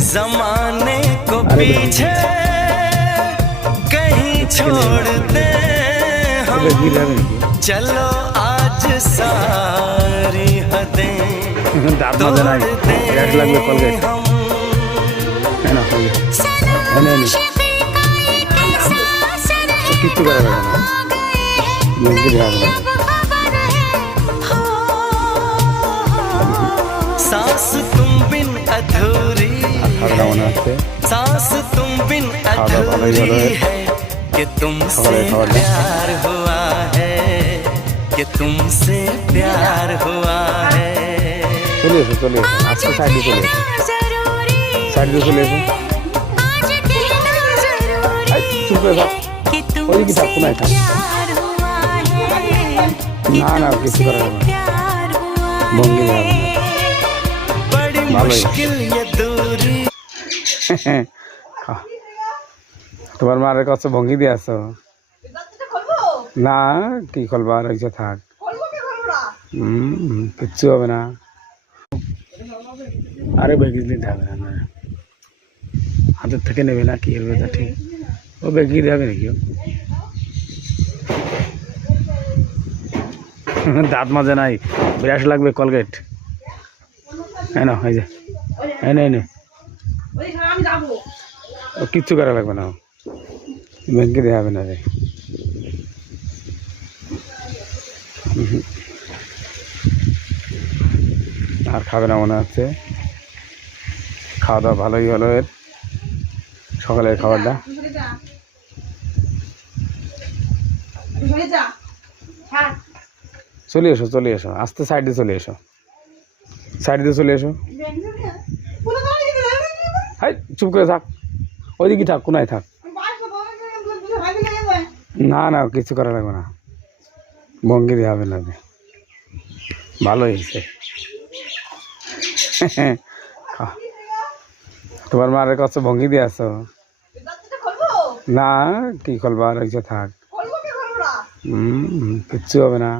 जमाने को पीछे कहीं छोड़ते हम, चलो आज सारी हदें तोड़ते हम। कितु करे सांस तुम बिन अधूरी है, सांस तुम बिन अधूरी है, कि तुमसे प्यार हुआ है, कि तुमसे प्यार हुआ है। चलिए चलिए आपको साइड में चलिए, साइड में चलिए। चुप रहो, कोई की आपको नहीं था ना ना किसी तरह बंगी बड़ी मुश्किल ये दूरी। তোমার মারের কাছে ভঙ্গি দিয়ে আসো না, কি খুলবা রয়েছে থাক, কিচ্ছু হবে না। আরে বেগি দিতে হবে না, হাতের থেকে নেবে না, কি হবে তা ঠিক। ও বেগি দেবে নাকি, দাঁত মাজে নাই, ব্রাশ লাগবে, কলগেট না, এই যে এনে ও কিচ্ছু করা লাগবে না, ব্যাংকে দেওয়া হবে না রে। আর খাবে না মনে হচ্ছে, খাওয়া দাওয়া ভালোই হলো এর সকালের খাবারটা। চলে এসো চলে এসো, আস্তে সাইডে চলে এসো, সাইডে চলে এসো। হাই চুপ করে থাক, ওইদিকে থাক, কোনায় থাক। না না কিছু করা লাগবে না, ভঙ্গি দিয়ে হবে না, ভালো হয়েছে। তোমার মারের কাছে ভঙ্গি দিয়ে আসো না, কি খুলবা রয়েছে থাক, কিচ্ছু হবে না।